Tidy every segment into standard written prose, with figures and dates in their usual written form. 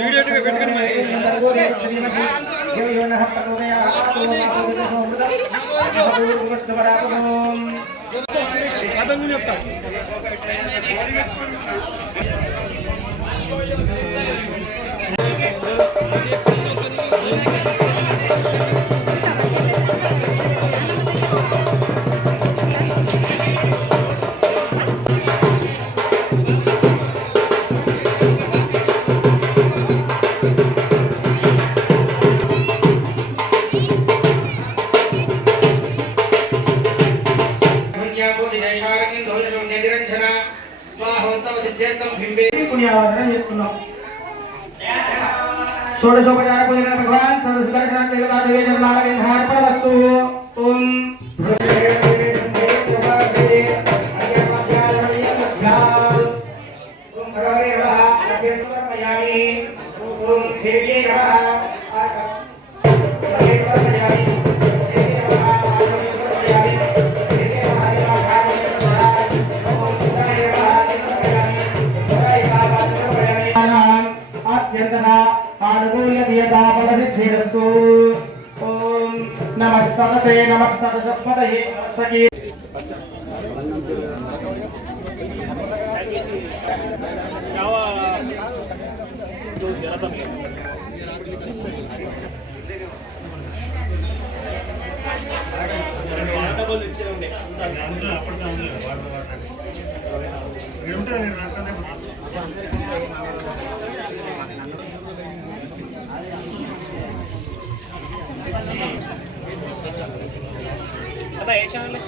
Video పెట్టుకుని చెప్తా షోడశోపచార పూజన భగవాన్ సర్వసుదర్శన దేవతా దేవేశ్వర నారాయణ అర్పణమస్తు. ఓం नमः सदसे नमः सदसस्मतये सखी apa ya channel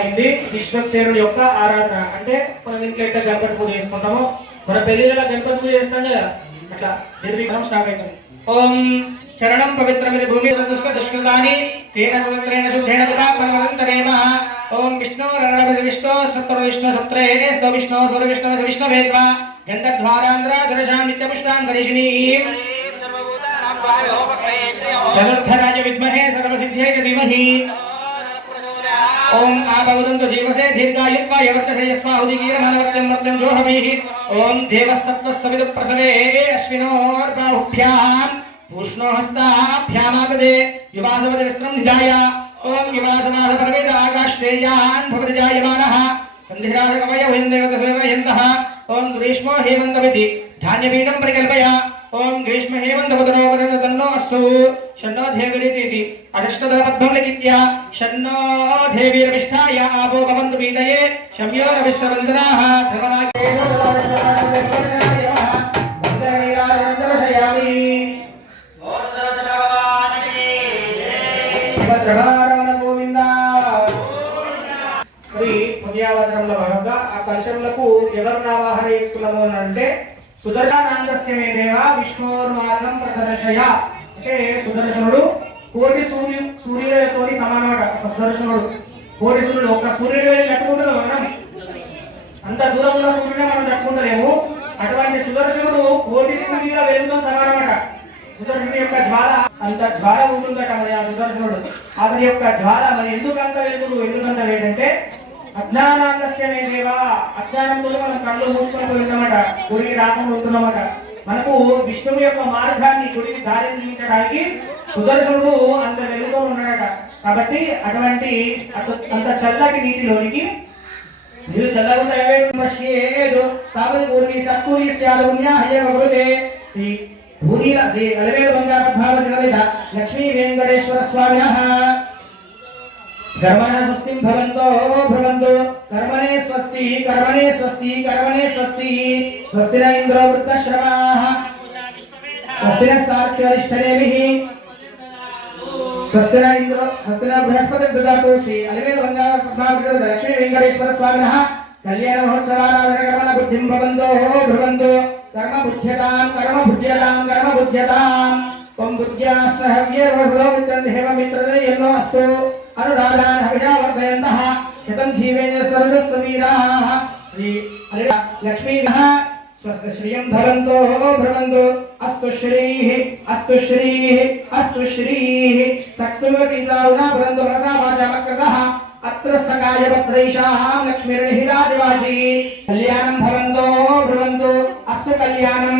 అయింది విశ్వక్సేనుడి యొక్క ఆరాధన అంటే మనం ఇంట్లో ఎట్లా గణపతి పూజ చేసుకుంటామో మన పెళ్లిళ్ళ గణపతి పూజ చేస్తాం కదా అట్లా నిర్విఘ్నం స్టార్ట్ అవుతుంది. ఓం చరణం పవిత్రమిది భూమి దుష్కృతాని తేన పవిత్రేణ శుద్ధేన పరమంతరేమ. ఓం విష్ణు రణరభసి విష్ణు సత్ర విష్ణు సత్రే స్వ విష్ణు సూర్య విష్ణు విష్ణువేత్వ గంధద్వారాంధ్ర దర్శాం నిత్యపుష్టాం గరిషిణీ చతుర్థరాజ విద్మహే సర్వసిద్ధే చ ధీమహి. ओम आबवदन्तु जीवसे दीर्घायुत्वाय वर्चसे यस्माहुदिकीरमानवर्त्यं वर्त्यं जोहमीः. ओम देवसत्त्वस्सविदु प्रसवे अश्विनोर्बाहुभ्यां भूष्णोहस्ताभ्यामागदे युवासवदविस्त्रं निधाय. ओम युवासनाथपर्वेद आकाश्रेयान् भवति जायमानः सन्धिराजकवयवहिन्देवतसेवयन्तः. ओम ग्रीष्मो हेमन्तमिति धान्यपीठं परिकल्पय. ओम ग्रीष्म हेमन्तवदनो तन्नो अस्तु शन्नो देवीरिति अधष्टदलपद्मं लिखित्या शन्नो देवीर्विष्ठाय आपो भवन्तु पीतये शम्यो रविश्ववन्दनाः धवनाग्रेशयामि. ओम दर्शनवानि భద్రవారమణ గోవింద. శ్రీ పుణ్యావచనంలో భాగంగా ఆ కలశములకు ఎవరు ఆవాహన చేసుకున్నాము అంటే సుదర్శనానందస్యమే దేవ విష్ణోర్మానం ప్రదర్శయ అంటే సుదర్శనుడు కోటి సూర్యులతో సమానమాట. ఒక సుదర్శనుడు కోటి సూర్యుడు ఒక సూర్యుడు వెళ్ళి కట్టుకుంటున్నాం మనం అంత దూరం ఉన్న సూర్యుడే మనం కట్టుకుంటలేము. అటువంటి సుదర్శనుడు కోటి సూర్యుల వెలుగుతో సమానమాట. సుదర్శనుడి యొక్క జ్వాల అంత జ్వాల ఉంటుందట మరి ఆ సుదర్శనుడు. అతని యొక్క జ్వాల మరి ఎందుకంత వెలుగుడు ఎందుకంత వేడంటే అజ్ఞానాంగస్యమే దేవా అజ్ఞానంతో మనం కళ్ళు మూసుకొని పోయిందన్నమాట. గుడికి రాకుండా ఉంటున్నమాట. మనకు విష్ణువు యొక్క మార్గాన్ని గుడికి దారి చూపించడానికి సుదర్శనుడు అంత వెలుగుతో ఉన్నాడట. కాబట్టి అటువంటి అంత చల్లటి నీటిలోనికి మీరు చల్లకుండా లక్ష్మీ వెంకటేశ్వర స్వామి कर्मण स्वस्ति भवन्तो भवन्तु कर्मणे स्वस्ति कर्मणे स्वस्ति कर्मणे स्वस्ति स्वस्ति न इन्द्रो वृद्धश्रवाः स्वस्ति न साक्षरिष्ठनेमिः स्वस्ति न इन्द्रो स्वस्ति न बृहस्पति ददातु श्री अलिवेल वंगापद्मावती लक्ष्मी वेंकटेश्वर स्वामिनः कल्याण महोत्सवाराधन कर्मण बुद्धिं भवन्तो भवन्तु कर्म बुद्ध्यतां कर्म बुद्ध्यतां कर्म बुद्ध्यतां त्वं बुद्ध्यास्महव्ये भवतो देवमित्रदे यन्नो अस्तु अनुराधान् हविषावर्धयन्तः शतं जीवेन सर्वस्ववीराः श्री लक्ष्मीनः स्वस्ति श्रियं भवन्तो भ्रमन्तो अस्तु श्रीः सक्तुमपीताउना भवन्तो रसा वाचा मक्रतः अत्र सकाय पत्रैषां लक्ष्मीर्निहितादिवासी कल्याणं भवन्तो भ्रमन्तो अस्तु कल्याणं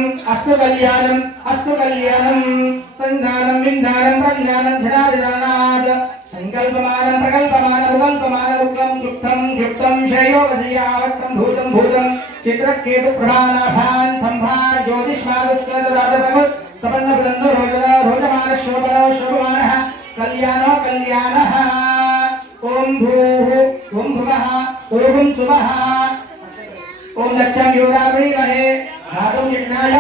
सन्धानं विन्धानं प्रज्ञानं धनादिदानात् संकल्पमानं प्रकल्पमानं उक्तं युक्तं श्रेयो वजयावत् सम्भूतं भूतं चित्रकेतु प्रभानाभान् संभार ज्योतिष्मादस्कददातभगवत् सपन्नपदन्नो रोजमानः शोभमानः कल्याणः ओम भूः ओम भुवः ओम सुवः ओम लक्ष्यं योगावृणीमहे गातुं यज्ञाय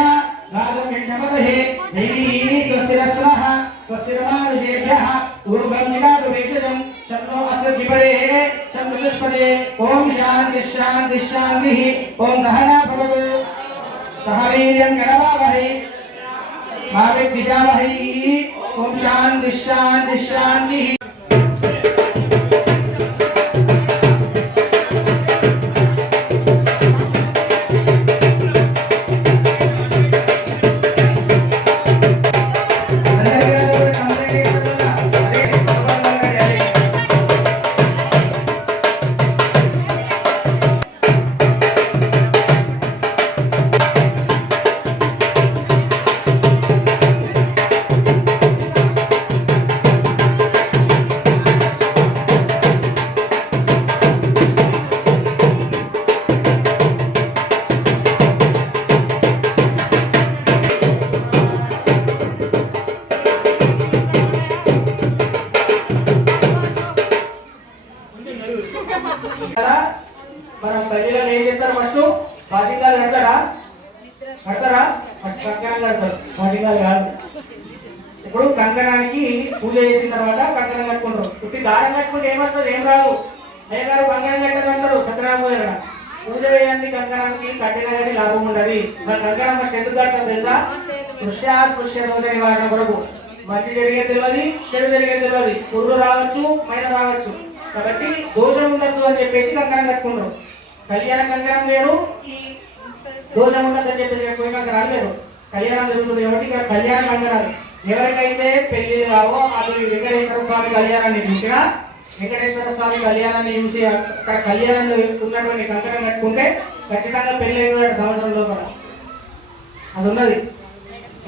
यज्ञपतये देवी स्वस्तिरस्वः स्वस्तिरमानुषेभ्यः ऊर्ध्वं निगातु भेषजं शन्नो अस्तु विपरे शन्नुष्पदे ओम शान्तिः ओम सहना भवतु सह वीर्यं करवावहै मा विद्विषावहै ओम शान्तिः మనం పల్లెలో ఏం చేస్తారు ఫస్ట్ వాషింగాలు కడతారా ఫస్ట్ కంకణం కడతారు వాషింగాలు కాదు ఇప్పుడు కంకణానికి పూజ చేసిన తర్వాత కంకణం కట్టుకుంటారు పుట్టి దారం కట్టుకుంటే ఏమొస్తుంది ఏం రాదు అయ్యగారు కంకణం కట్టదంటారు సత్యనారాయణ పూజ చేయండి కంకణానికి కట్టిన కానీ లాభం ఉండదు మన కంకణం ఫస్ట్ ఎందుకు కట్టాలి తెలుసా స్పృశ్య దోష నివారణ కొరకు మంచి జరిగే తెలియదు చెడు జరిగే తెలియదు పురుగు రావచ్చు మైన రావచ్చు కాబట్టి దోషం ఉండదు అని చెప్పేసి కంకణం కట్టుకుంటారు కళ్యాణ కంకణం వేరు ఈ దోషం ఉండదు అని చెప్పేసి పోయి కంకణాలు వేరు కళ్యాణం జరుగుతుంది కాబట్టి ఇక్కడ కళ్యాణ కంకణాలు ఎవరికైతే పెళ్లి రావో అది వెంకటేశ్వర స్వామి కళ్యాణాన్ని చూసినా వెంకటేశ్వర స్వామి కళ్యాణాన్ని చూసి అక్కడ కళ్యాణంలో ఉన్నటువంటి కంకణం కట్టుకుంటే ఖచ్చితంగా పెళ్లి అయిన సంవత్సరం లోపల అది ఉన్నది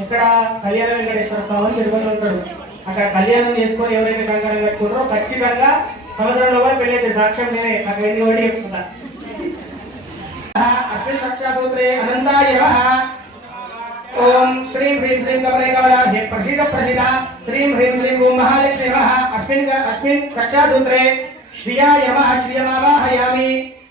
ఇక్కడ కళ్యాణ వెంకటేశ్వర స్వామి అని తిరుపతి ఉంటాడు అక్కడ కళ్యాణం చేసుకొని ఎవరైతే కంకణం కట్టుకుంటారో ఖచ్చితంగా సంవత్సరంలో కూడా పెళ్లి అయితే సాక్ష్యం నేనే నాకు ఎందుకు ఒకటి చెప్తున్నా అస్మిన్ రక్షాసూత్రే అనంతాయ నమః ఓం శ్రీం హ్రీం శ్రీం కమలే కమలాభ్యే ప్రసీద శ్రీం హ్రీం శ్రీం ఓం మహాలక్ష్మి నమః అస్మిన్ రక్షాసూత్రే శ్రియాయ నమః శ్రియమావాహయామి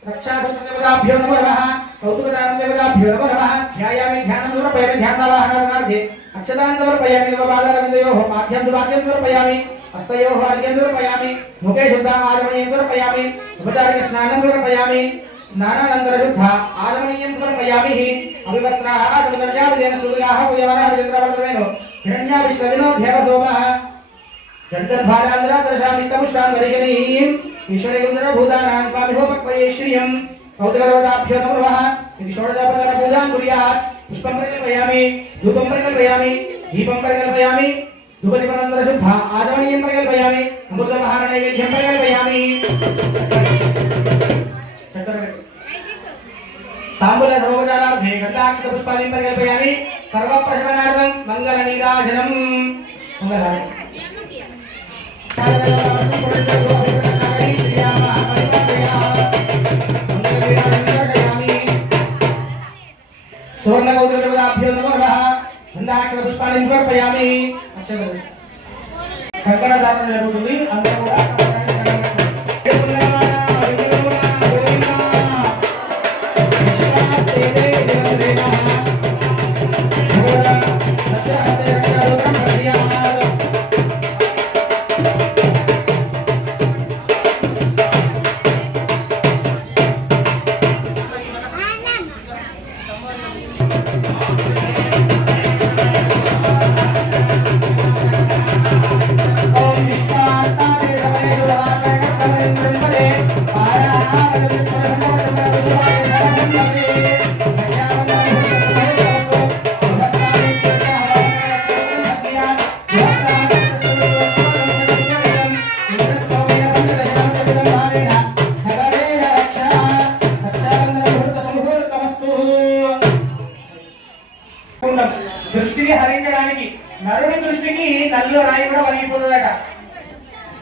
రక్షాసూత్రదేవతాభ్యో నమో నమః కౌతుకదానదేవతాభ్యో నమో నమః ధ్యాయామి ధ్యానం సమర్పయామి ధ్యానావాహనార్థే అక్షతాన్ సమర్పయామి పాదారవిందయోః మాధ్యం సువాద్యం సమర్పయామి హస్తయోః అర్ఘ్యం సమర్పయామి ముఖే శుద్ధ ఆచమనీయం సమర్పయామి ఉపచారిక స్నానం సమర్పయామి స్నానానంతర శుద్ధ ఆచమనీయం సమర్పయామి అవివస్త్రాః సందర్శావిదేన సూర్యాః పూజమానః చంద్రవర్తమేనో హిరణ్యావిశ్వదినో దేవసోమః గంధర్భారాంధ్ర దర్శామిత్తముష్టాం దర్శనీం ఈశ్వరేంద్ర భూతానాం స్వామిహోపక్వయే శ్రియం కౌతుకదేవతాభ్యో నమో నమః ఇది షోడశోపచార పూజాం కుర్యాత్ పుష్పం పరికల్పయామి ధూపం పరికల్పయామి దీపం పరికల్పయామి ధూపదీపానంతర శుద్ధ ఆచమనీయం పరికల్పయామి అమృతమహార నైవేద్యం పరికల్పయామి तांबूल सर्वोपचारार्थे गन्धाक्षत पुष्पादिं परिकल्पयामि सर्वप्रशमनार्थं मङ्गलनीराजनं सुवर्णगौरवदेवताभ्यो नमो नमः गन्धाक्षत पुष्पादिं समर्पयामि కంకణదానం జరుగుతుంది అందరూ కూడా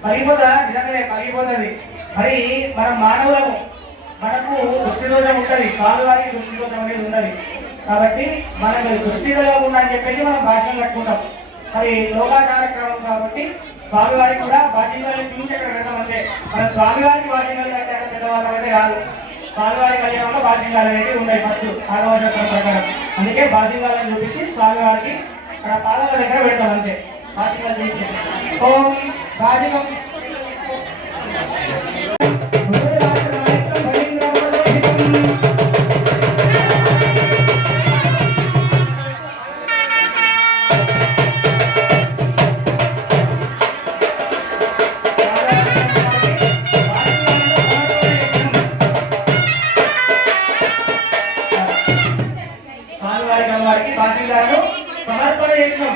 పగిపోతుందా? నిజంగానే పగిపోతుంది. మరి మనం మానవులము, మనకు దృష్టి దోషం ఉంటుంది, స్వామివారికి దృష్టి దోషం అనేది ఉన్నది. కాబట్టి మనకు దృష్టి కలగకుండా అని చెప్పేసి మనం భాషలు కట్టుకుంటాం. మరి లోకాచార క్రమం కాబట్టి స్వామివారికి కూడా భాషింగాలను చూసి అక్కడ పెడతామంటే మన స్వామివారికి భాషింగాలు కట్టాక పెద్దవాళ్ళు అంటే కాదు. స్వామివారి కళ్యాణంలో భాషింగాలు అనేవి ఉన్నాయి ఫస్ట్ ఆగమశాస్త్రం ప్రకారం. అందుకే భాషింగాలను చూపించి స్వామివారికి అక్కడ పాదాల దగ్గర పెడతాం అంతే. భాషింగాలు చూపించేసి ఓం భాజికం సమర్పణ చేసినాం,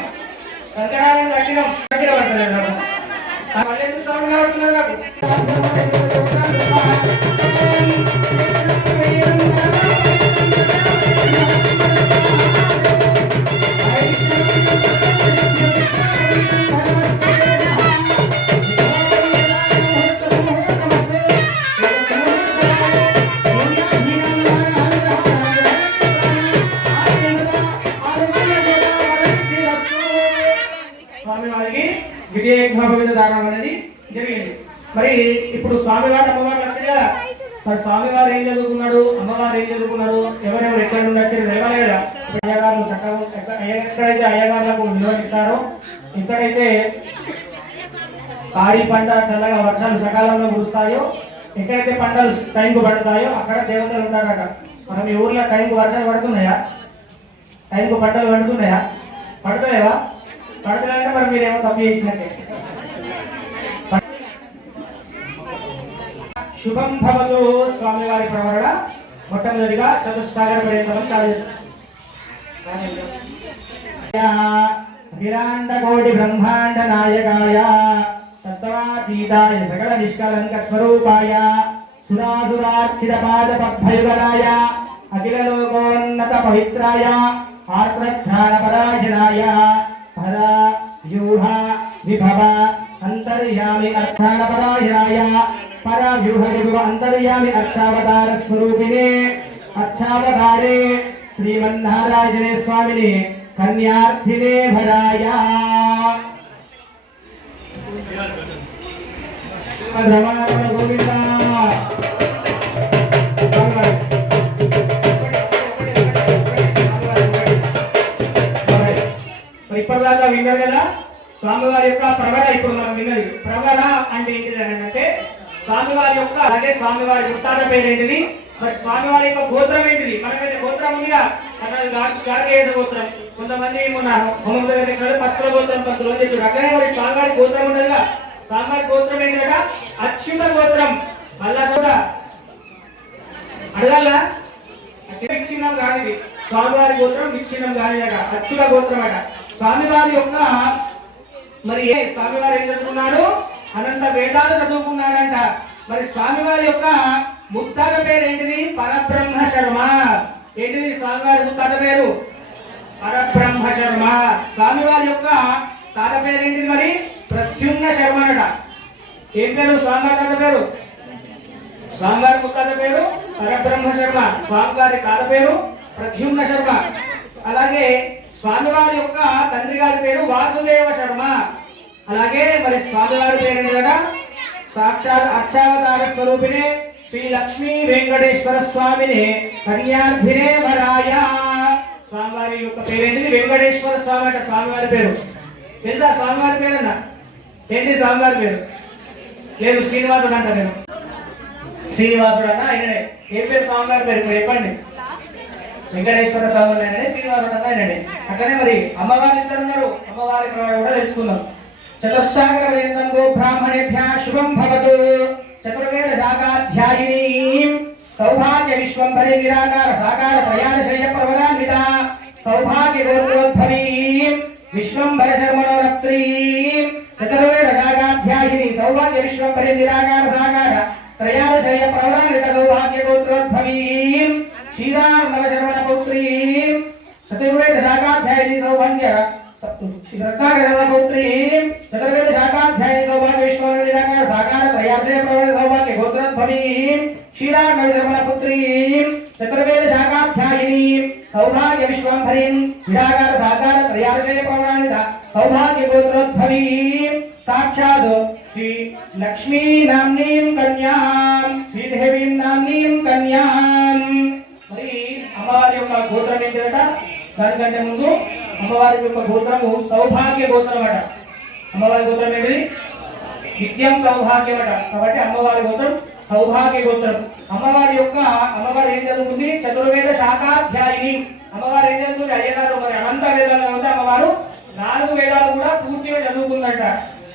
కంకణాలను కట్టినాం. పడతలేదు నాకు మళ్ళీ ఎందుకు స్వామి కావట్లేదు నాకు. దానం అనేది జరిగింది. మరి ఇప్పుడు స్వామివారు అమ్మవారు వచ్చారు కదా, మరి స్వామివారు ఏం చదువుకున్నాడు, అమ్మవారు ఏం చదువుకున్నారు, ఎవరెవరు ఎక్కడ నుండి వచ్చారు తెలియాలి కదా. అయ్యగారులు చక్కగా ఎక్కడైతే అయ్యగారులకు నిర్వహిస్తారో, ఎక్కడైతే పాడి పంట చల్లగా వర్షాలు సకాలంలో కురుస్తాయో, ఎక్కడైతే పంటలు టైంకు పడతాయో అక్కడ దేవతలు ఉంటారట. మనం ఈ ఊర్లో టైంకు వర్షాలు పడుతున్నాయా, టైంకు పంటలు పడుతున్నాయా, పడతలేవా? పడతాయంటే మరి మీరేమో తప్పు చేసినట్టే. శుభం భవతు స్వామివారి ప్రవరణ మొట్టమొదటిగా చతుస్సాగర పర్యంతం చాలు. అఖిలాండ కోటి బ్రహ్మాండ నాయకాయ తత్వాతీతాయ సకల నిష్కలంక స్వరూపాయ సురాసురార్చిత పాద పద్భయుగలాయ అఖిల లోకోన్నత పవిత్రాయ ఆర్ద్రధ్యాన పరాయణాయ పర వ్యూహ విభవ అంతర్యామి అర్థాన పరాయణాయ పర వ్యూహ విభవ అంతర్యామి అర్థావతార స్వరూపిణే అర్థావతారే శ్రీమన్నారాయణే స్వామిని కన్యార్థినే భరాయ రమణ గోవింద. ఇప్పటిదాకా విన్నారు కదా స్వామివారి యొక్క ప్రవర. ఇప్పుడు మనం విన్నది ప్రవర అంటే ఏంటిది అంటే స్వామివారి యొక్క, అలాగే స్వామివారి ముత్తాత పేరు ఏంటిది, మరి స్వామివారి యొక్క గోత్రం ఏంటిది. మనకైతే గోత్రం ఉందిగా, గార్గేయ గోత్రం. కొంతమంది మొన్న హోమం దగ్గర పస్తుల గోత్రం పంతులు అని చెప్పారు. అక్కడే మరి స్వామివారి గోత్రం ఉండదుగా. స్వామివారి గోత్రం ఏంటంటే అచ్యుత గోత్రం. మళ్ళా కూడా అడగాల, విచ్ఛిన్నం కానిది స్వామివారి గోత్రం, విచ్ఛిన్నం కానిదట, అచ్యుత గోత్రం అట. స్వామివారి యొక్క మరి స్వామివారు ఏం చదువుకున్నాడు, అనంత వేదాలు చదువుకున్నాడంట. మరి స్వామివారి యొక్క ముత్తాత పేరు ఏంటిది, పరబ్రహ్మ శర్మ. ఏంటిది స్వామివారి ముత్తాత పేరు, పరబ్రహ్మ శర్మ. స్వామివారి యొక్క తాత పేరు ఏంటిది మరి, ప్రద్యుమ్న శర్మ అట. ఏం పేరు స్వామివారి తాత పేరు, స్వామివారి ముత్తాత పేరు పరబ్రహ్మ శర్మ, స్వామివారి తాత పేరు ప్రద్యుమ్న శర్మ. అలాగే స్వామివారి యొక్క తండ్రి గారి పేరు వాసుదేవ శర్మ. అలాగే మరి స్వామివారి పేరు ఏంటంటే సాక్షాత్ అక్షావతార స్వరూపిణి శ్రీ లక్ష్మీ వెంకటేశ్వర స్వామిని కన్యార్థినే వరాయ. స్వామివారి యొక్క పేరేంటిది, వెంకటేశ్వర స్వామి అంటే స్వామివారి పేరు. తెలుసా స్వామివారి పేరు అన్న ఏంటి, స్వామివారి పేరు లేదు శ్రీనివాసుడు అంట. నేను శ్రీనివాసుడు అన్న ఆయననే. ఏం పేరు స్వామివారి పేరు ఇప్పుడు చెప్పండి, వెంకటేశ్వర స్వామి అయిననే, శ్రీనివాసుడు అన్న ఆయననే. అట్లనే మరి అమ్మవారి ఇద్దరు ఉన్నారు, అమ్మవారి ప్రమాణం కూడా తెలుసుకుందాం. చతుస్సాగర పర్యంతం గో బ్రాహ్మణేభ్యః శుభం భవతు. చతుర్వేద శాఖాధ్యాయినీం సౌభాగ్య విశ్వంభరే నిరాకార సాకార త్రయాదశయ ప్రవరాన్విత సౌభాగ్య గోత్రోద్భవీం విశ్వంభర శర్మణోరత్రీం. చతుర్వేద శాఖాధ్యాయిని సౌభాగ్య విశ్వంభరే నిరాకార సాకార త్రయాదశయ ప్రవరాన్విత సౌభాగ్య గోత్రోద్భవీం క్షీరార్ణవ శర్మణ పౌత్రీం. చతుర్వేద శాఖాధ్యాయిని సౌభాగ్య రత్నాకర శర్మణ పౌత్రీం. చతుర్వేద శాఖాధ్యాయిని సౌభాగ్య విశ్వంభర गोत्रोद्भवीं क्षीरार्णवधर्मपुत्रीं चतुर्वेद शाखाध्यायिनीं सौभाग्य विश्वंभरीं विरागार साकार त्रयार्षय प्रवणानिधा सौभाग्य गोत्रोद्भवीं साक्षात् श्री लक्ष्मी नाम्नीं कन्यां श्रीदेवीं नाम्नीं कन्यां మరి అమ్మవారి యొక్క గోత్రం ఏంటంట దానికంటే ముందు అమ్మవారి యొక్క గోత్రము సౌభాగ్య గోత్రం అట అమ్మవారి గోత్రం ఏంటి నిత్యం సౌభాగ్యం అట కాబట్టి అమ్మవారి గోత్రం సౌభాగ్య గోత్రం అమ్మవారి ఏం చదువుతుంది చతుర్వేద శాఖాధ్యాయిని అమ్మవారు ఏం చదువుతుంది అయ్యగారు మరి అనంత వేదాలు ఉంది అమ్మవారు 4 వేదాలు కూడా పూర్తిగా చదువుకుందంట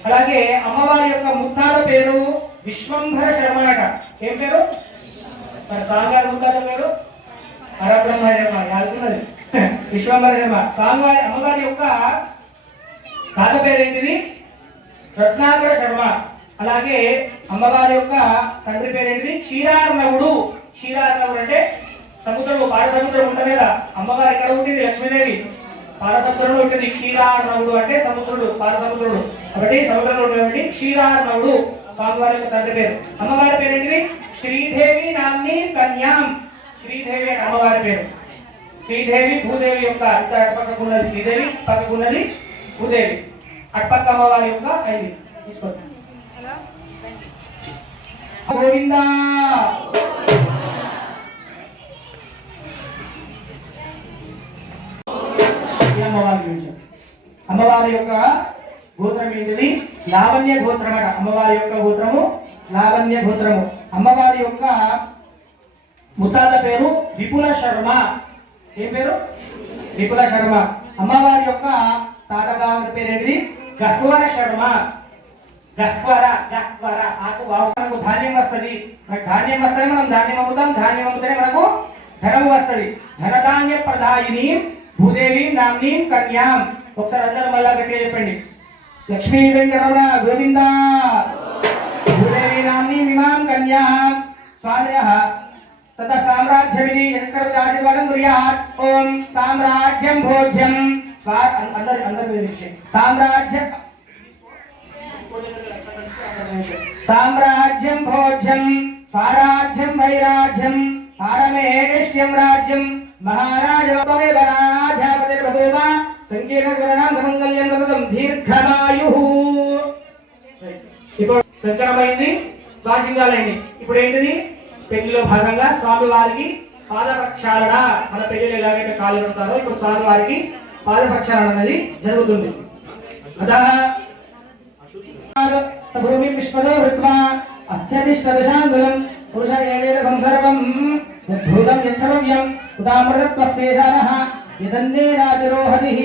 అలాగే అమ్మవారి యొక్క ముత్తాల పేరు విశ్వంభర శర్మ అట ఏం పేరు మరి స్వామివారి ముత్తాల పేరు అరబ్రహ్మ శర్మ యాదుకున్నది విశ్వంభర శర్మ స్వామివారి అమ్మవారి యొక్క తాత పేరు ఏంటిది రత్నాకర శర్మ అలాగే అమ్మవారి యొక్క తండ్రి పేరు ఏంటిది క్షీరార్ణవుడు అంటే సముద్రము పాల సముద్రం ఉంటుంది కదా అమ్మవారు ఎక్కడ ఉంటుంది లక్ష్మీదేవి పాల సముద్రంలో ఉంటుంది క్షీరార్ణవుడు అంటే సముద్రుడు పాల సముద్రుడు కాబట్టి సముద్రంలో ఉన్నటువంటి క్షీరార్ణవుడు స్వామివారి యొక్క తండ్రి పేరు అమ్మవారి పేరు ఏంటిది శ్రీదేవి నామ్ని కన్యాం శ్రీదేవి అంటే అమ్మవారి పేరు శ్రీదేవి భూదేవి యొక్క అటుపక్కకు ఉన్నది శ్రీదేవి పక్కకు ఉన్నది భూదేవి అటుపక్క అమ్మవారి యొక్క ఐదు తీసుకోండి గోవిందా అమ్మవారి యొక్క గోత్రం ఏంటిది లావణ్య గోత్రం అట అమ్మవారి యొక్క గోత్రము లావణ్య గోత్రము అమ్మవారి యొక్క ముత్తాత పేరు విపుల శర్మ ఏం పేరు విపుల శర్మ అమ్మవారి యొక్క తాతగారి పేరు ఏంటిది గహ్వర శర్మ గహ్వర ఆకు మనకు ధాన్యం వస్తుంది మనకు ధాన్యం వస్తే మనం ధాన్యం అమ్ముతాం ధాన్యం అమ్ముతేనే మనకు ధనము వస్తుంది ధనధాన్య ప్రదాయిని భూదేవి నామ్నీం కన్యాం ఒకసారి అందరూ మళ్ళా గట్టిగా చెప్పండి లక్ష్మీ వెంకటరమణ గోవింద భూదేవి నామ్నీం ఇమాం కన్యాం స్వామినః తత సామ్రాజ్యమిని యస్కర్యాదివాదం కుర్యాత్ ఓం సామ్రాజ్యం భోజ్యం అందరి సామ్రాజ్యం సామ్రాజ్యం భోజ్యం స్వరాజ్యం వైరాజ్యం పారమేష్ట్యం రాజ్యం మహారాజవమే వరాధ్యాపతిర్బభూవ సంకీర్ణకరణం సమంగళ్యం సతతం దీర్ఘమాయుః ఇప్పుడు సంకరమైంది వాసింగాలైంది ఇప్పుడు ఏంటిది పెళ్లిలో భాగంగా స్వామి వారికి పాద ప్రక్షాళన మన పెళ్లిలో ఎలాగైతే కాలు పెడతారో ఇప్పుడు స్వామి వారికి పాద ప్రక్షాళన అనేది జరుగుతుంది అదా భూమి విశ్వదో వృత్వా అత్యతిష్టదశాంగులం పురుష ఏవేదకం సర్వం యద్భూతం యత్సర్వ్యం ఉదామృతత్వస్యేషానః యదన్నే రాజరోహదిః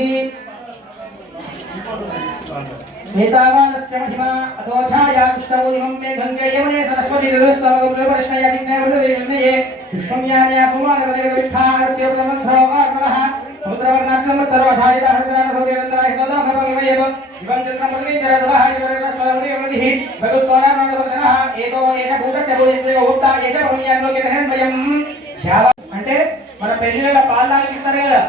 ఏతావానస్య మహిమా అతోఛాయా విష్ణు ఇమం మే గంగే యమునే సరస్వతి రుస్తవగోపరిష్ణయ సిగ్నవృతవిన్నయే విశ్వమ్యానయా సుమానగదేవ విఠానస్య ప్రమంత్రో ఆర్మలః సముద్రవర్ణాత్మం సర్వఛాయిత హరిద్రాన హృదయంతర హితోదా భవమేవ ఇవం చంద్రమృతి జరసవహాయ వరస్వరమృతిః భగస్తోనామదర్శనః ఏతో ఏష భూతస్య భూతస్య ఉక్తా ఏష భూమ్యాన్లోకే దహన్మయం అంటే మన పెళ్లిళ్ళ పాలు తాగిస్తారు కదా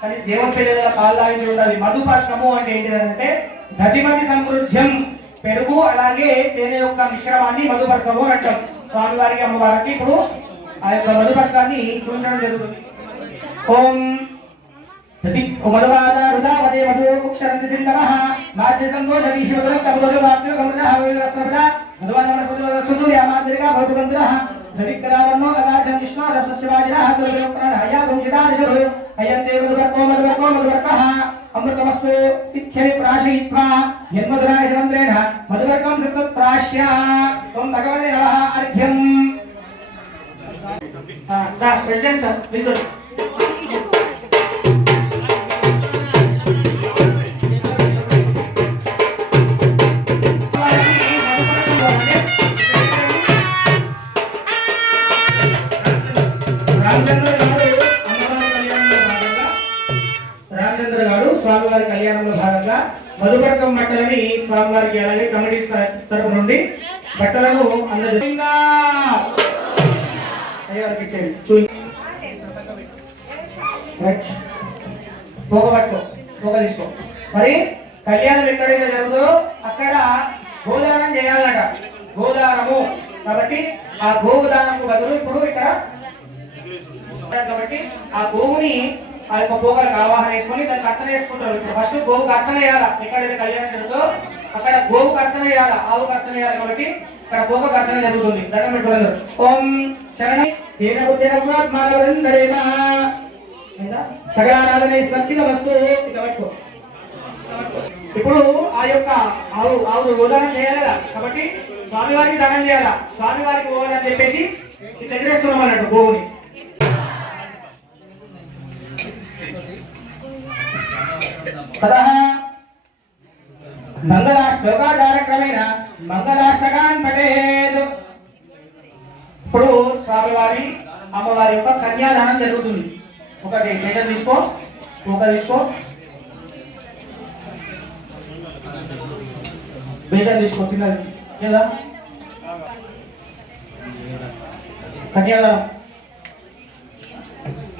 కానీ దేవుని పెళ్లిళ్ళ పాలు తాగించి ఉండాలి మధుపర్కము అంటే ఏంటిదంటే దధిమతి సమృద్ధ్యం పెరుగు అలాగే తేనె యొక్క మిశ్రమాన్ని మధుపర్కము అంటాం స్వామివారికి అమ్మవారికి ఇప్పుడు ఆ యొక్క మధుపర్కాన్ని చూపించడం జరుగుతుంది ఓం మధువాద హృదావదే మధుక్షరంతి సింధవః మాధ్య సంతోష వీషవదల తమదోజ వాప్య కమృత హవేదరస్రపద మధువాద మనస్పద సుసూర్య మాధ్యగా భౌతబంధురః ధవిక్రావన్నో అగాధం విష్ణు రసస్యవాజినః సర్వప్రాణ హయాదుంషిదానిషరు అయంతే మధువర్కః అమృతమస్తు ఇత్యవి ప్రాశయిత్వా యన్మధురాయ మంత్రేణ మధువర్కం సతత్ ప్రాశ్య త్వం భగవతే నమః అర్ఘ్యం ప్రెసిడెంట్ సార్ ప్లీజ్ రామచంద్ర గారు స్వామివారి కళ్యాణంలో భాగంగా మధుపర్కం బట్టలని స్వామివారికి అలాగే కమిటీ తరపు నుండి బట్టలను అందజేయంగా తీసుకో మరి కళ్యాణం ఎక్కడైతే జరుగుతుందో అక్కడ గోదానం చేయాలట గోదానము కాబట్టి ఆ గోవు దానంకు బదులు ఇప్పుడు ఇక్కడ కాబట్టి ఆ గోవుని ఆ యొక్క పోగలకు ఆవాహన వేసుకొని దానికి అర్చన వేసుకుంటారు. ఇప్పుడు ఫస్ట్ గోవుకు అర్చన చేయాలా, ఎక్కడైతే కళ్యాణం జరుగుతుందో అక్కడ గోవుకు అర్చన చేయాలా, ఆవుకు అర్చన చేయాలి. కాబట్టి ఇక్కడ గోవుకు అర్చన జరుగుతుంది. దండం పెట్టుకోలేదు. ఓం శరణి సగరారాధన స్వచ్ఛిక వస్తువు ఇట్లా పట్టుకో. ఇప్పుడు ఆ యొక్క ఆవు గోదానం చేయాలి కదా, కాబట్టి స్వామివారికి దానం చేయాలా, స్వామివారికి గోదానం చెప్పేసి ఎదురేస్తున్నాం అన్నట్టు గోవుని. మంగళాష్టోకాచారక్రమేణ మంగళాష్టకాన్ పఠేత్. ఇప్పుడు స్వామివారి అమ్మవారి యొక్క కన్యాదానం జరుగుతుంది. ఒకటి కేశం తీసుకో, ఒక తీసుకో, బేజం తీసుకో, చిన్నది కదా కన్యాదానం.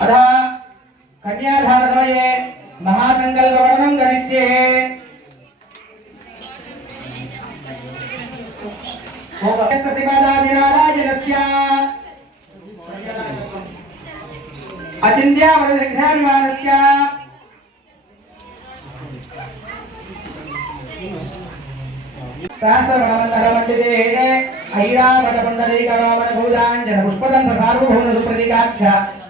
అదా కన్యాదాన సమయే महासंकल्पवर्णनं करिष्ये। श्रीपादादिनारायणस्य अचिन्त्यावरविघ्नानिवारणस्य सहस्रवनमण्डलमण्डिते ऐरावतपण्डरीकवामनभूताञ्जन पुष्पदन्त सार्वभौम सुप्रतीकाख्य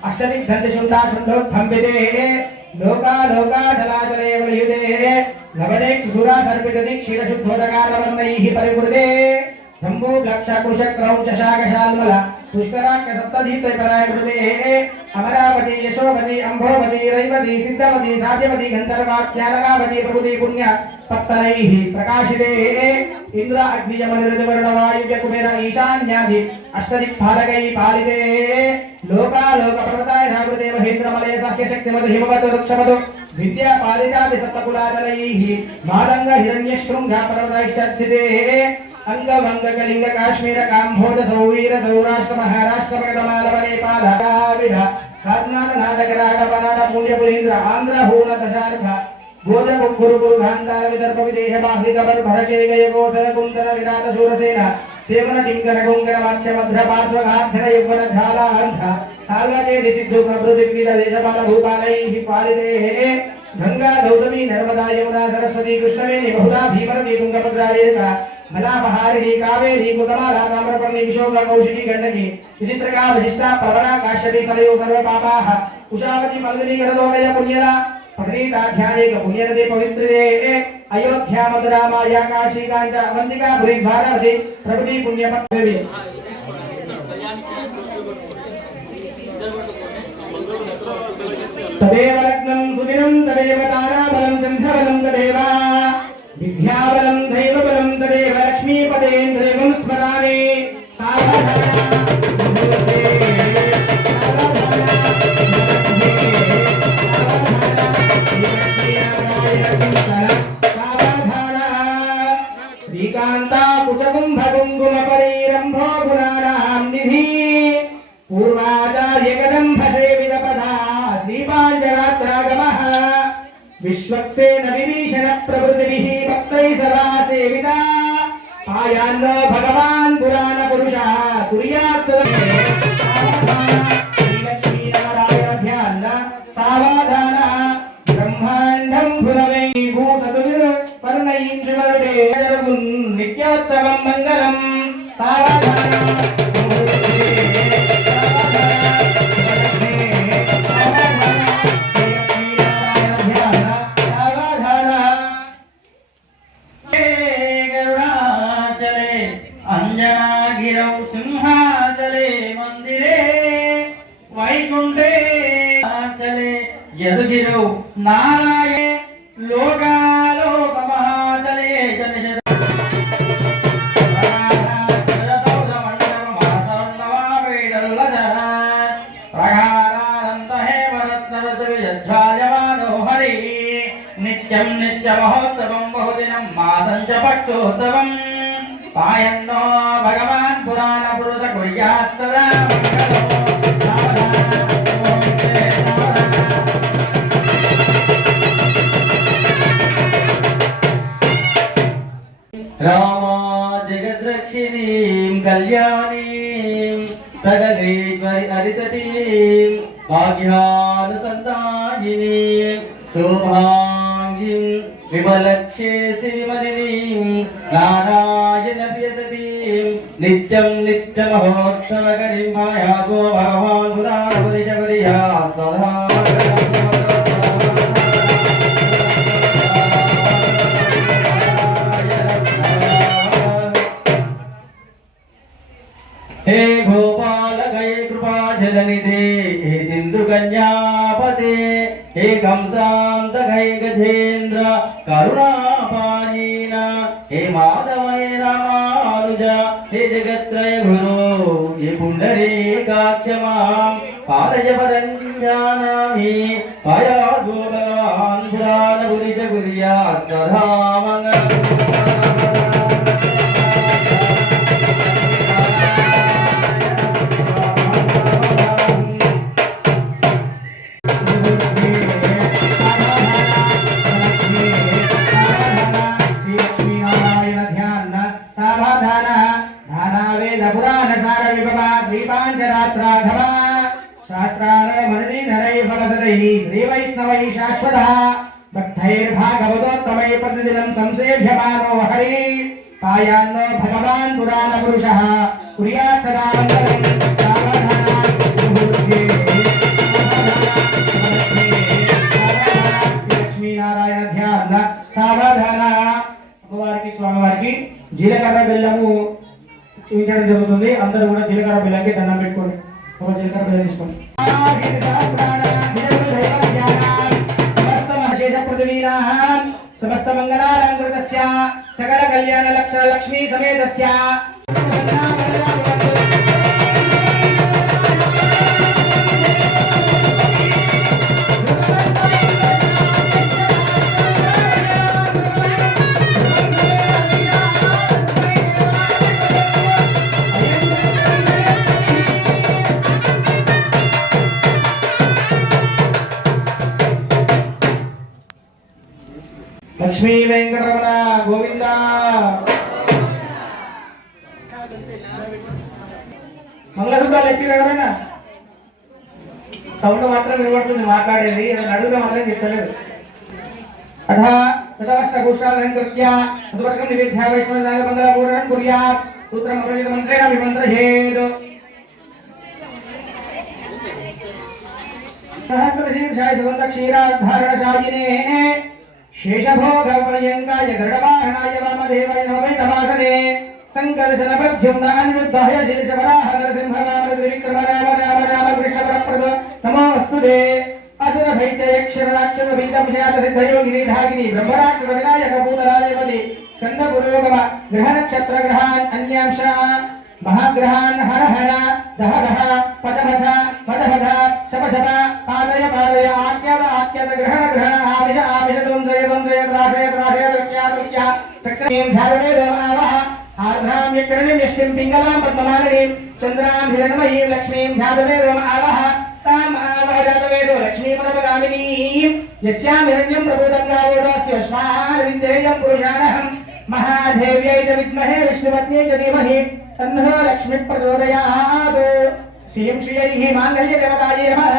अष्टदिग्गन्धशुण्डाशुण्डोत्थम्बिते लोका लोका जलाचले वलयुते लवणेक्षु सुरा सर्पितति क्षीरशुद्धोदकालवर्णैः परिवृते जम्बू लक्ष कृषक क्रौंच शाकशाल्मल पुष्कराक्ष सप्तधीत्वै परायकृते अमरावती यशोवती अंभोवती रैवती सिद्धवती साध्यवती गन्धर्वाख्यानकावती प्रभुति पुण्य पत्तनैः प्रकाशिते इंद्र अग्नि यमन ऋतुवर्ण वायव्य कुबेर ईशान्यादि अष्टदिक्पालकैः पालिते लोका लोक पर्वताय नावृते महेन्द्रमलय सख्य शक्तिमद हिमवत वृक्षमद विद्या पारिजाति सप्तकुलाचलैः मादंग हिरण्यशृंग पर्वतैश्चर्चिते अंगभंग कलिंग काश्मीर काम्भोज सौवीर सौराष्ट्र महाराष्ट्र प्रगतमालव नेपाल द्राविड कर्नाटक नाटक राघवनाथ पुण्यपुरीन्द्र आंध्र हून दशार्घ गोजक गुरुकुरु गांधार विदर्भ विदेह बाह्लिक भरके गय गोसर कुंदन विराट शूरसेन सेवन टिंकर गुंकर मत्स्य मध्र पार्श्व घाक्षर यौवन झाला अंध साल्वके सिद्धु प्रभृति पीड देशपाल भूपालैः पालिते गंगा गौतमी नर्मदा यमुना सरस्वती कृष्णवेणी बहुधा भीमरती तुंगभद्रा रेखा मलापहारिणी कावेरी कुतमाला ताम्रपर्णी विशोका कौशिकी गंडकी विचित्रका वशिष्ठा प्रवरा काश्यपी सरयू सर्वपापाः उषावती मल्लिनी गरदोदय पुण्यदा पठनीताध्यायेक पुण्यनदी पवित्रे अयोध्या मथुरा माया काशी कांच अवंतिका पुरी द्वारावती प्रभृति पुण्यपत्नी तदेव लग्नं सुदिनं तदेव ताराबलं चन्द्रबलं तदेव विद्याबलं दैवबलं तदेव लक्ष्मीपदेन्द्रं स्मरामि श्रीकान्ता कुचकुम्भकुङ्कुमपरीरम्भो पुराणां निधि पूर्वाचार्यकदम्भसेवितपदा श्रीपाञ्चरात्रागमः विश्वक्सेन विभीषण प्रभृतिभिः भक्तैः सदा सेविता पायान्नो भगवान् पुराण पुरुषः कुर्यात् सदा लक्ष्मीनारायण ध्यान सावधान ब्रह्माण्डं भुरवै भूसतुर्वर्णैः शिवरुडे जगुन् नित्योत्सवं मङ्गलं सावधान अंजनागिरौ सिंहाचले मंदिरे वैकुंठे चले यदुगिरौ नारायणे लोकालोक महाचले नित्यं नित्यमहोत्सवं बहुदिनं मासं च पक्षोत्सवं पायन्नो भगवान् पुराण पुरुष कुर्यात् सदा राम जगद्र सुदक्षिणीं कल्याणीं सकलेश्वरि हरिसतीं भाग्यानुसन्धायिनीं शोभाङ्गीं विमलक्षेसि विमलिनीं नारायणप्रियसतीं नित्यं नित्यमहोत्सवकरीं मायागो भगवान् पुराणपुरिशपुर्या सदा हे गोपाल गये कृपा जलनिधे हे सिंधु कन्यापते हे कंसांत गये गजेन्द्र करुणापानीना हे माधवय रामानुज हे जगत्रय गुरु हे पुंडरीकाक्ष मां पालय परञ्जानामि पायाद्भो भगवान् पुराणपुरिश पुर्या सदा मंगलम् श्री वैष्णवै शाश्वतः भक्तैर्भागवतोत्तमै प्रतिदिनं संसेव्यमानो हरि पायान्नो भगवान् पुराणपुरुषः कुर्यात् सदा मङ्गलं లక్ష్మీనారాయణ ధ్యాన సావధాన అమ్మవారికి స్వామివారికి జీలకర్ర బెల్లము చూపించడం జరుగుతుంది. అందరూ కూడా జీలకర్ర బెల్లంకి దండం పెట్టుకోండి. జీలకర్ర బెల్లం తీసుకోండి. समस्त मंगलालंकृतस्य सकल कल्याण लक्षण लक्ष्मी समेतस्य లక్ష్మీ వెంకటరమణ గోవింద. మంగళసూత్రాలు లక్ష్మీ ఎవరైనా సౌండ్ మాత్రం వినబడుతుంది, మాట్లాడేది అడుగుతా మాత్రం చెప్తలేదు. అథ తటవస్త్రభూషాలంకృత్య మధువర్గం నివేద్య వైష్ణవనాగమంగళపూరణం కుర్యాత్ సూత్రమగ్రజిత మంత్రేణ విమంత్రయేత్. సహస్రశీర్షాయ సుగంధ క్షీరాధారణశాయినే शेषभोगवर्यङ्गाय गरुडवाहनाय वामदेवाय नमः तमासने संकर्षणपद्युम्न अनिरुद्धाय शीर्षवराहनरसिंह वामनत्रिविक्रम राम राम राम कृष्णपरप्रद नमोऽस्तुते. असुरभैत्ययक्षराक्षसभीतविषयातसिद्धयोगिनी ढाकिनी ब्रह्मराक्षसविनायकभूतरादेवति स्कन्दपुरोगम ग्रहनक्षत्रग्रहान् अन्यांशान् महाग्रहान् हर हर दह दह पच पच पद पद शप शप पादय पादय आज्ञात आज्ञात ग्रहण ग्रहण आविष आविष द्वंद्वय द्वंद्वय त्रासय त्रासय दृक्या दृक्या चक्रमीं झारणे देवावः आर्द्रां यकर्णीं यश्रीं पिङ्गलां पद्ममालिनीं चन्द्रां हिरण्मयीं लक्ष्मीं झारणे देवावः ताम् आवह जातवेदो लक्ष्मीपदपगामिनीं यस्यां हिरण्यं प्रभूतं गावोदस्य स्वाहान् विद्येयं पुरुषाणहं महादेव्यै च विद्महे विष्णुपत्न्यै च धीमहि तन्नो लक्ष्मी प्रचोदयात्. श्रियं श्रियैः माङ्गल्यदेवतायै नमः.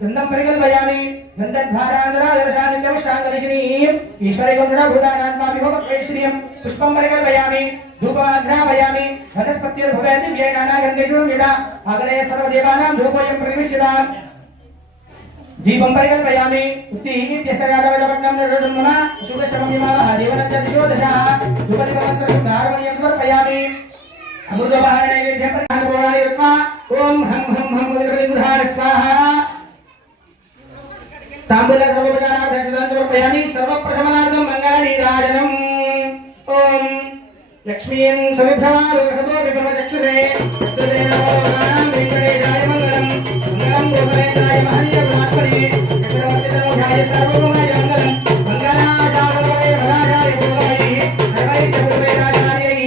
गन्धं परिकल्पयामि गन्धद्वारान्तरादर्शानित्यविश्रान्तविश्रीं ईश्वरैकन्दरभूतानात्माभिहोपत्वै श्रियं पुष्पं परिकल्पयामि धूपमाघ्रापयामि वनस्पत्यर्भवे दिव्ये नानागन्धेषु यदा अग्रे सर्वदेवानां धूपोऽयं प्रतिविष्यताम्. दीपं परिकल्पयामि उत्तीर्यस्य यादवदपट्नं निर्वृतं मम शुभश्रममिमावः देवनञ्च दिशो दशः धूपदीपमन्त्रसुधारमणीयं समर्पयामि. अमृतवाहनैवेद्यं परिहारपूर्णानि कृत्वा ओम हं हं हं मुद्रलिङ्गुधार स्वाहा. ताम्बूल सर्वोपचारार्थं समर्पयामि. सर्वप्रथमनार्थं मङ्गलनीराजनम्. ओम लक्ष्मीं सविभ्रमालोकसतो विभवचक्षुषे तदेवानां वेङ्कटेशाय मङ्गलं मङ्गलं गोपनेन्द्राय महनीयगुणात्मने चक्रवर्तितनोजाय सर्वभौमाय मङ्गलं मङ्गलाचार्यवरे भराजाय भोगमये सर्वैश्वर्यवेदाचार्यैः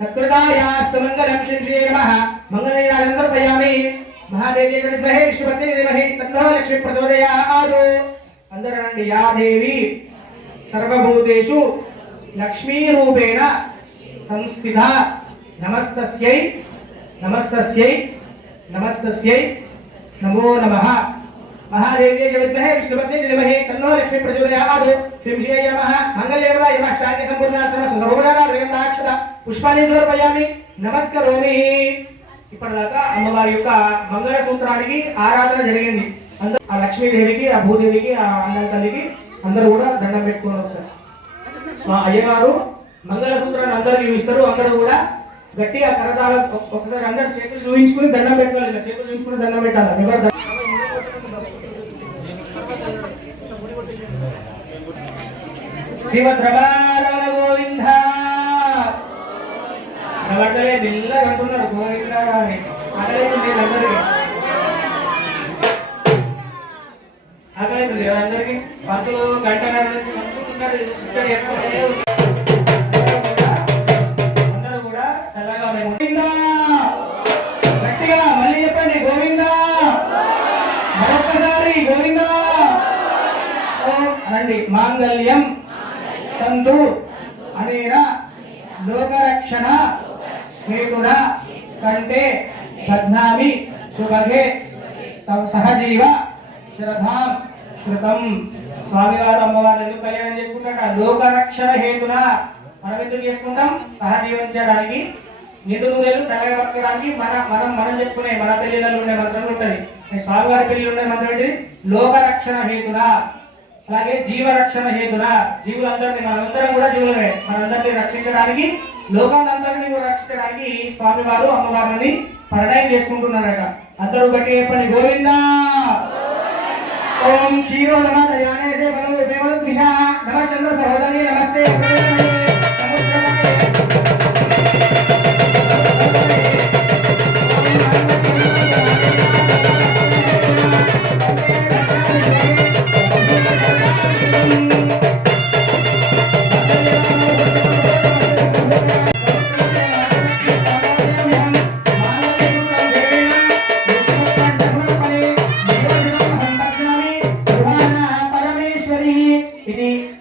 सत्कृतायास्तु मङ्गलं श्री श्री नमः. मङ्गलनीराजनं समर्पयामि. महादेवी च विद्महे विष्णुपत्नी धीमहि तन्नो लक्ष्मी प्रचोदयात्. అందరనండి యా దేవి సర్వభూతేషు లక్ష్మీ రూపేణ సంస్థితా నమస్తస్యై నమస్తస్యై నమస్తస్యై నమో నమః महादेव्यै च विद्महे विष्णुपत्न्यै च धीमहि तन्नो लक्ष्मी प्रचोदयात् श्रीं नमः मंगलदेवताय नमः अष्टाङ्गे संपूर्णार्थः सर्वोपचारार्थं पुष्पाणि समर्पयामि नमस्करोमि ఇప్పటిదాకా అమ్మవారి యొక్క మంగళ సూత్రానికి ఆరాధన జరిగింది అందరూ ఆ లక్ష్మీదేవికి ఆ భూదేవికి ఆ అంగళ తల్లికి అందరూ కూడా దండం పెట్టుకుని వచ్చారు అయ్యగారు మంగళ సూత్రాన్ని అందరికీ చూస్తారు అందరూ కూడా గట్టిగా కరతాళ ఒకసారి అందరు చేతులు చూపించుకుని దండం పెట్టుకోవాలి చేతులు చూపించుకుని దండం పెట్టాలి ఎవరు శివద్రవారణ గోవింద ఎవరికలే బిల్ల అంటున్నారు గోవింద అని అక్కడైతుంది అందరికి అక్కడైతుంది అందరికి పంతులు గంటన్నర నుంచి అందరూ కూడా చల్లగా గోవింద గట్టిగా మళ్ళీ చెప్పండి గోవింద మరొక్కసారి గోవింద అనండి మాంగళ్యం తందు అనేన లోకరక్షణ హేతున కంటే బధ్నామి శుభగే సహజీవ శ్రద్ధాం శృతం స్వామివారు అమ్మవారు ఎందుకు కళ్యాణం చేసుకుంటాట లోకరక్షణ హేతున మనం ఎందుకు చేసుకుంటాం సహజీవించడానికి నిండు నూరేళ్ళు చల్లగా బతకడానికి మనం చెప్పుకునే మన పెళ్లిళ్ళలో ఉండే మంత్రం ఉంటుంది స్వామివారి పెళ్లి ఉండే మంత్రం ఏంటి లోకరక్షణ హేతున అలాగే జీవరక్షణ హేతున జీవులందరినీ మనందరం కూడా జీవులమే మనందరినీ రక్షించడానికి లోకాలందరినీ కూడా రక్షించడానికి స్వామివారు అమ్మవారిని పరిణయం చేసుకుంటున్నారట అందరూ గట్టి చెప్పండి గోవింద ఓం క్షీరో నమ దయానేసే బలో దేవత విషా నమశ్చంద్ర సహోదరి నమస్తే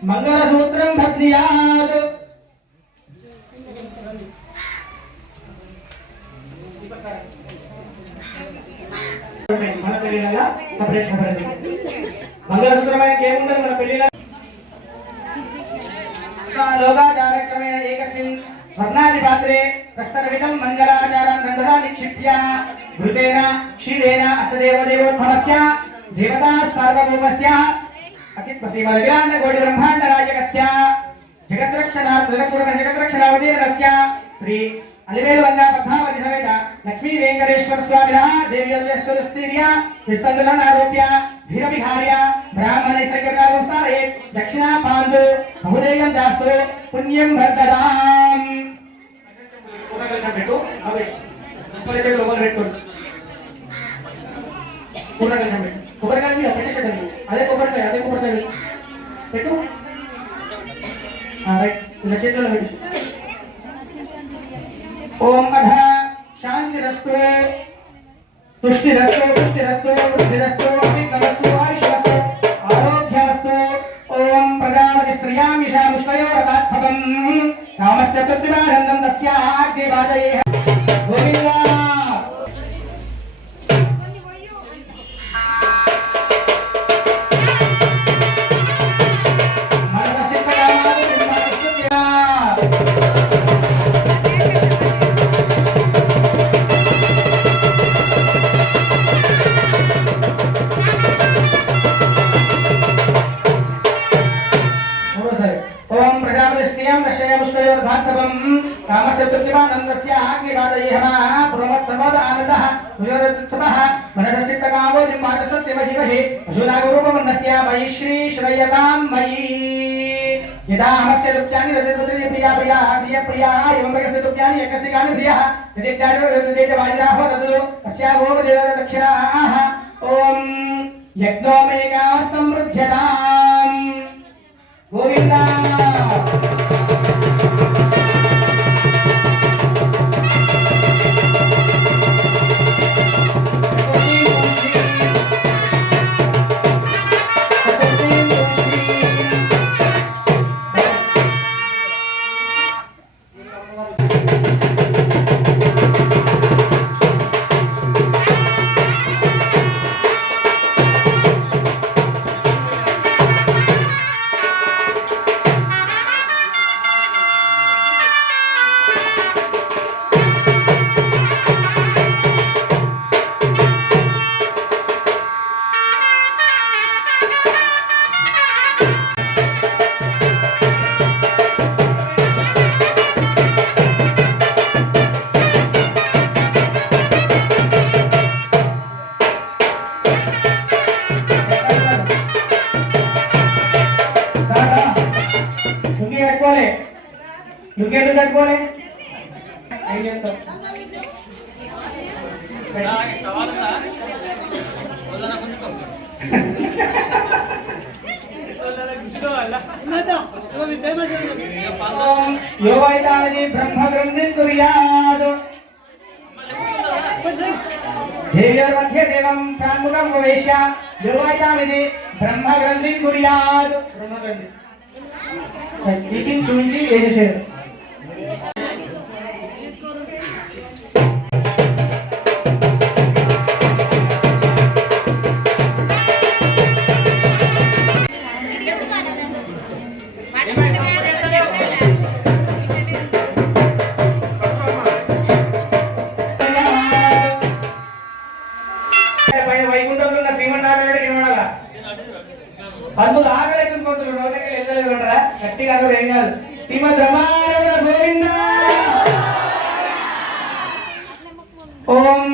మంగళసూత్రం భక్తియాద్ మన పెళ్లిళ్ళ సపరేట్ మంగళసూత్రం ఏముంటుంది మన పెళ్లిళ్ళ లోకాచారక్రమేణ ఏకస్మిన్ స్వర్ణాదిపాత్రే ప్రస్తరవిధం మంగళాచారం నందరా నిక్షిప్య ఘృతేన క్షీరేణ అసదేవదేవోత్తమస్య దేవతా సార్వభౌమస్య అకిత్పసీమలగ్రాండ కోటి బ్రహ్మాండ రాజకస్య జగద్రక్షణావతీర్ణస్య శ్రీ అలివేలు వంద పద్మావతి సమేత లక్ష్మీ వెంకటేశ్వర స్వామినః దేవ్యోదయస్వరస్తిర్య విస్తందులను ఆరోప్య ధీరవిహార్య బ్రాహ్మణై సకర్యాగంసారే దక్షిణా పాండు బహుదేయం దాస్తు పుణ్యం వర్ధదాం పెట్టు అవే పరిచయం లోపల పెట్టుకోండి కొబ్బరికాయ మీద పెట్టేసేటండి అదే కొబ్బరికాయ పెట్టు రైట్ ఇలా చేతుల్లో పెట్టు ఓం అధ శాంతిరస్తు तुष्टिरस्तु पुष्टिरस्तु बुद्धिरस्तु विद्यारस्तु आयुष्यरस्तु आरोग्यरस्तु ओम प्रजापति स्त्रियामिषामुष्टयो रथात्सवं कामस्य प्रतिभानन्दं तस्याग्ने बाधयेह गोविन्दा कामस्य प्रतिमानन्दस्य आग्निवादयेह पुरमत्तमोद आनन्दः सुजरत्सवः मनससिद्धकामो निम्बातसत्यमशिवहि पशुनागरूपमन्नस्य मयि श्री श्रयतां मयि यदा हमस्य दुःख्यानि रजतुत्रि प्रिया प्रिया प्रिय प्रिया एवं भगस्य दुःख्यानि एकस्य कामि प्रियः यदित्यादि रजतेजवाजिराः वदतु अस्यावो दक्षिणाः ॐ यज्ञोमेका समृद्ध्यताम् गोविन्दा ఇంకెందుకు కట్టుకోలే ఏం చెప్తావు యోగైతానది బ్రహ్మగ్రంథి కుర్యాద్ దేవ్యోర్मध्ये దేవం ప్రాముఖం ప్రవేశ్య యోగైతానది బ్రహ్మగ్రంథి కుర్యాద్ బ్రహ్మగ్రంథి తీసి చూసి వేసేసారు వైకుంఠంలో ఉన్న శ్రీమన్నారాయణ ఏమనాలా అందులో ఆగలేదు కొంచెం నోటకి వెళ్ళలేదు అంటారా గట్టిగా అందరూ ఏం కాదు శ్రీమద్ రమారమణ గోవింద ఓం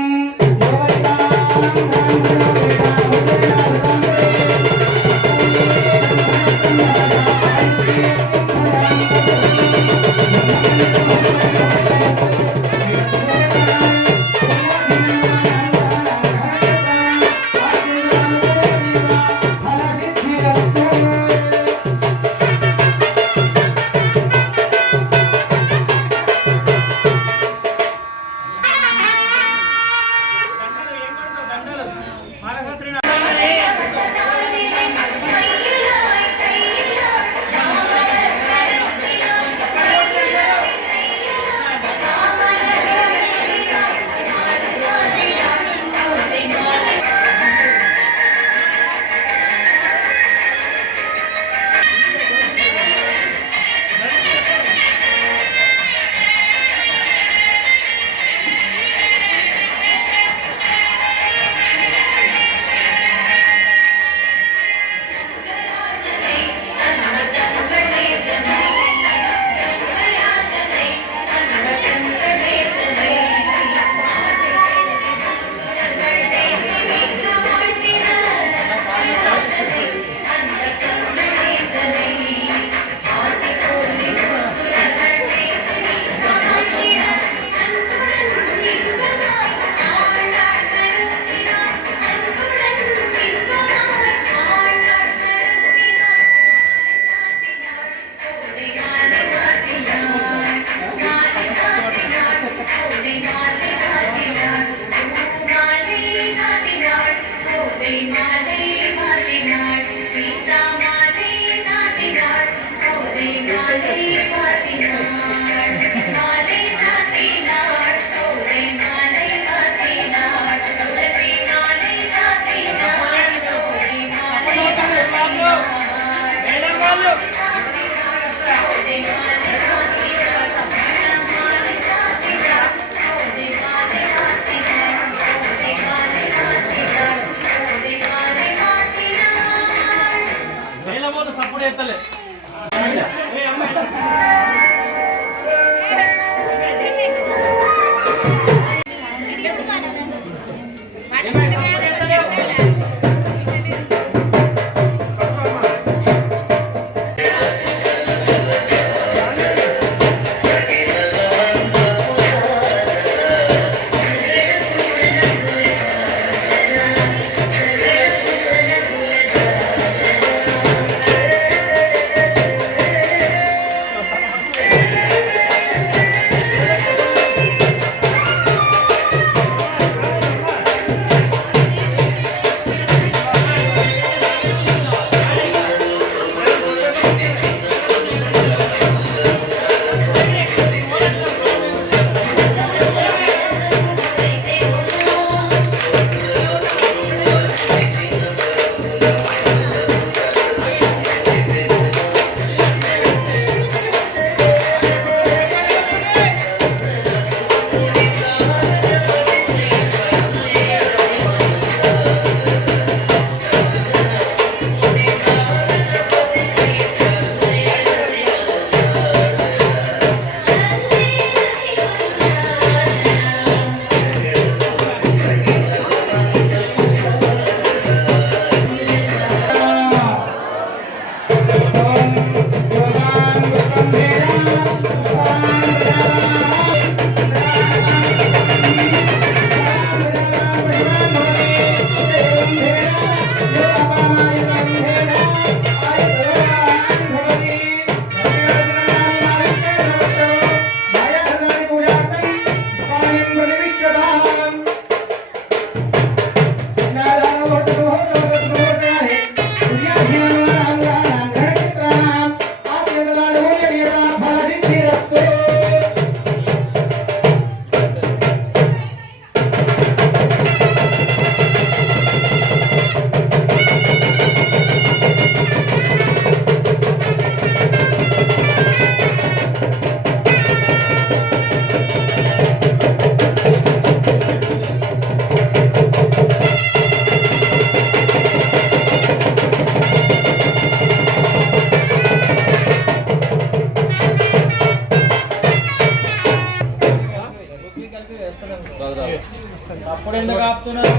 అప్పుడు ఎందుకు ఆపుతున్నారు?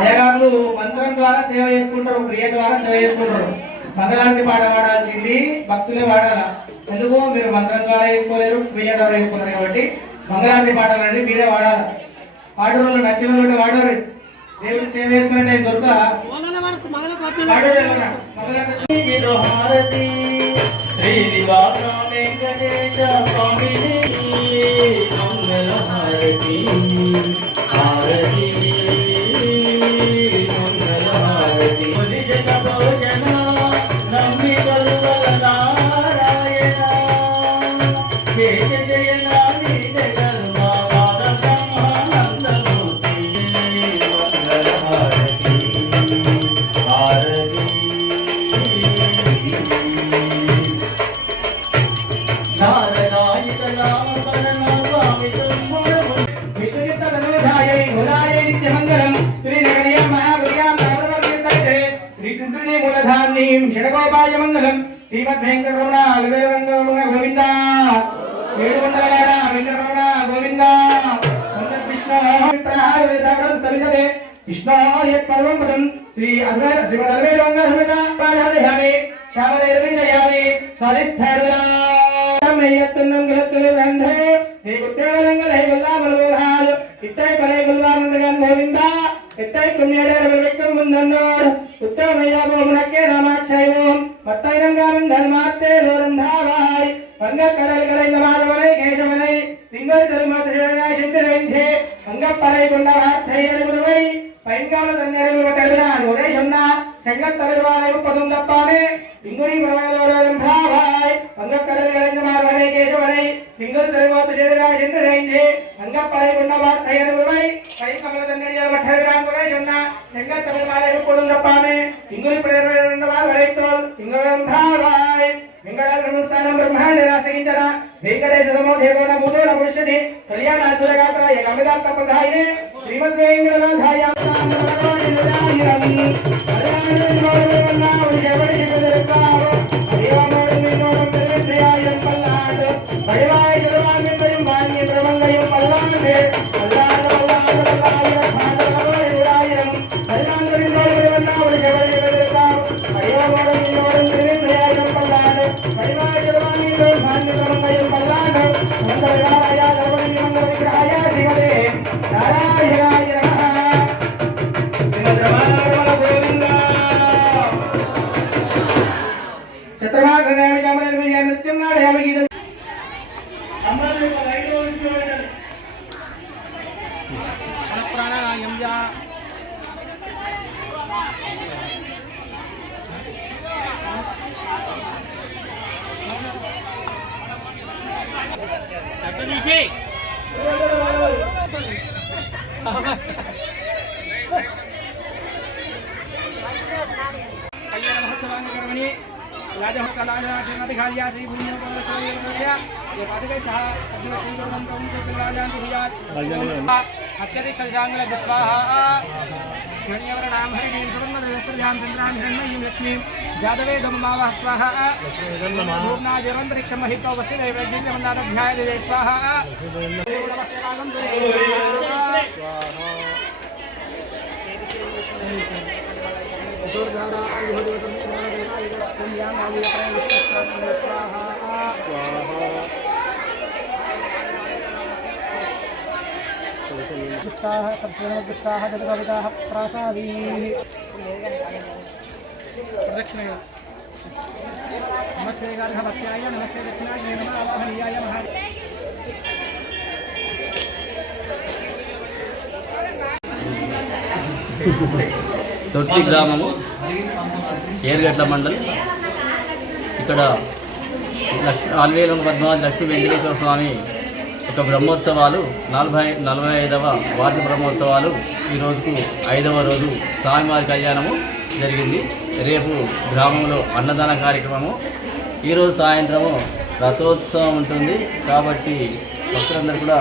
అయ్యగారులు మంత్రం ద్వారా సేవ చేసుకుంటారు, క్రియ ద్వారా సేవ చేసుకుంటారు. మంగళారతి పాట పాడాల్సింది భక్తులే పాడాల. ఎందుకు మీరు మంత్రం ద్వారా వేసుకోలేరు, క్రియ ద్వారా వేసుకున్నారు కాబట్టి మంగళారతి పాడాలండి మీరే వాడాలి. పాడు రోజులు నచ్చిన రోజు వాడారు. దేవుడు సేవ చేసుకునే టైం దొరక శ్రీనివాస వెంకటేశ స్వామి మంగళ హారతి హారతి మంగళ హారతి జగ భోజన నమ్మి బలువల నారాయణ జయ జయ నాని జగన్మ పాద బ్రహ్మానందమూర్తి మంగళ హారతి హారతి నారాయణ నామకరణ స్వామి విష్ణుచిత్త తనోధాయై గుణాయై నిత్యమంగళం శ్రీనగర్యాం మహాగుర్యాం నామవర్గీర్తయతే శ్రీకృష్ణుని మూలధాన్యీం షడగోపాయ మంగళం శ్రీమద్వేంకటరమణ అలవేలంకరమణ గోవింద ఏడుకొండలవాడ వెంకటరమణ గోవింద కృష్ణ సవితదే విష్ణోర్యత్పర్వం పదం శ్రీమదల్వేలంకరమణ ప్రాజాదయామి శ్యామలైర్విజయామి సరిద్ధరులా மெய்யத்துன்னம் கிளத்துளி வந்தே நீ குத்தேவலங்கள் ஐவல்லாமல் போகாது இட்டை பலை குல்வானந்தகன் கோவிந்தா இட்டை புண்ணியடர் வைக்கும் முன்னோர் உத்தமையா போமுனக்கே ராமாட்சைவோம் பத்தாயிரங்காமங்கள் மாத்தே நோரந்தாவாய் வங்கக் கடல் கலைந்த மாதவனை கேசவனை திங்கள் திருமதிராய் சித்திரைஞ்சே வங்கப்பறை கொண்ட வார்த்தை அறிவுருவை பைன்கால தன்னறிவு கல்வினான் உரை சொன்னா செங்கத் தமிழ்வானை முப்பதும் தப்பானே இங்குனி பிரமேலோரம் பாவாய் வங்கக்கடல் கலைந்த மாதவனை கேசவனை திங்கள் திருமதிராய் சித்திரைஞ்சே வங்கப்பறை கொண்ட வார்த்தை அறிவுருவை பைன்கால தன்னறிவு கல்வினான் உரை சொன்னா செங்கத் தமிழ்வானை முப்பதும் தப்பானே இங்குனி பிரமேலோரம் வளைத்தோல் திங்களும் பாவாய் வெங்கடாச்சலம் బ్రహ్మాండ రాసగించన వెంకటేశ సమో దేవన మూలో నపుష్యతి కళ్యాణ అద్భుత గాత్ర ఏకమిదాత్త ప్రధాయినే శ్రీమద్ వెంకటనాథాయ ప్రదక్షిణ నమస్తే గార్హపత్యాయ నమస్తే దక్షిణాయ నమః ఆవాహనీయాయ నమః. తొట్టి గ్రామము ఏరుగట్ల మండలం. ఇక్కడ ఆల్వేలం పద్మావతి లక్ష్మీ వెంకటేశ్వర స్వామి యొక్క బ్రహ్మోత్సవాలు 45వ వార్షిక బ్రహ్మోత్సవాలు ఈ రోజుకు 5వ రోజు స్వామివారి కళ్యాణము జరిగింది. రేపు గ్రామంలో అన్నదాన కార్యక్రమము, ఈరోజు సాయంత్రము రథోత్సవం ఉంటుంది. కాబట్టి భక్తులందరూ కూడా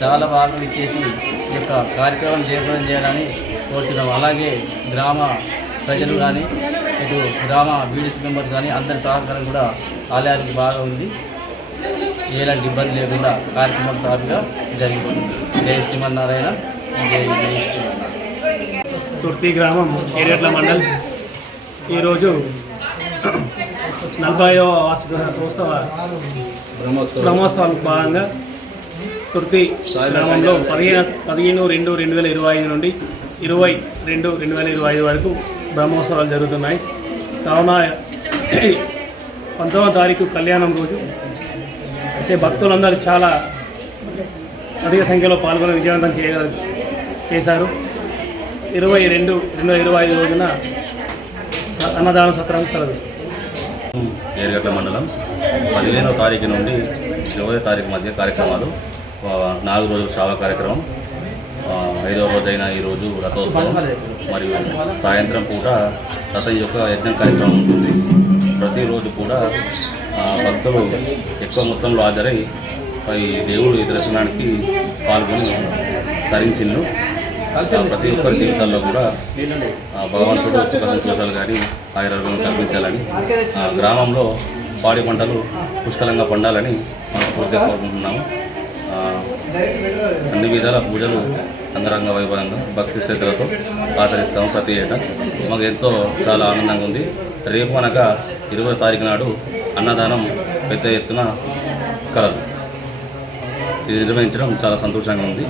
చాలా బాగా ఇచ్చేసి ఈ యొక్క కార్యక్రమం జయప్రదం చేయాలని కోరుతున్నాం. అలాగే గ్రామ ప్రజలు కానీ ఇటు గ్రామ బీడీసీ మెంబర్స్ కానీ అందరి సహకారం కూడా ఆలయానికి బాగా ఉంది. ఎలాంటి ఇబ్బంది లేకుండా కార్యక్రమం సాగుగా జరిగిపోతుంది. జై శ్రీమన్నారాయణ, జై జై శ్రీమన్నారాయణ. తుర్తి గ్రామం ఏరియట్ల మండల్ ఈరోజు 40వ వార్షిక ఉత్సవ బ్రహ్మోత్సవాలకు భాగంగా తుర్తి గ్రామంలో 15/2/2025 నుండి 20/2/2025 వరకు బ్రహ్మోత్సవాలు జరుగుతున్నాయి. కావున 19వ తారీఖు కళ్యాణం రోజు అయితే భక్తులందరూ చాలా అధిక సంఖ్యలో పాల్గొని విజయవంతం చేశారు. 20/2/2025 రోజున అన్నదాన సత్రం కలదు. ఏరుగట్ల మండలం 15వ తారీఖు నుండి 20వ తారీఖు మధ్య కార్యక్రమాలు, 4 రోజుల సేవా కార్యక్రమం, 5వ రోజైన ఈరోజు రథోత్సవం మరియు సాయంత్రం పూట రథం యొక్క యజ్ఞం కార్యక్రమం ఉంటుంది. ప్రతిరోజు కూడా భక్తులు ఎక్కువ మొత్తంలో హాజరై ఈ దేవుడి దర్శనానికి పాల్గొని తరించిండ్రు. ప్రతి ఒక్కరి జీవితాల్లో కూడా భగవంతుడు సుఖ సంతోషాలు కానీ ఆయుర్వేదం కల్పించాలని, గ్రామంలో పాడి పంటలు పుష్కలంగా పండాలని మనం పూర్తిగా కోరుకుంటున్నాము. అన్ని విధాల పూజలు అంగరంగ వైభవంగా భక్తి శ్రద్ధలతో ఆచరిస్తాము ప్రతి ఏటా. మాకు ఎంతో చాలా ఆనందంగా ఉంది. రేపు అనగా 20వ తారీఖు నాడు అన్నదానం పెద్ద ఎత్తున కలదు. ఇది నిర్వహించడం చాలా సంతోషంగా ఉంది.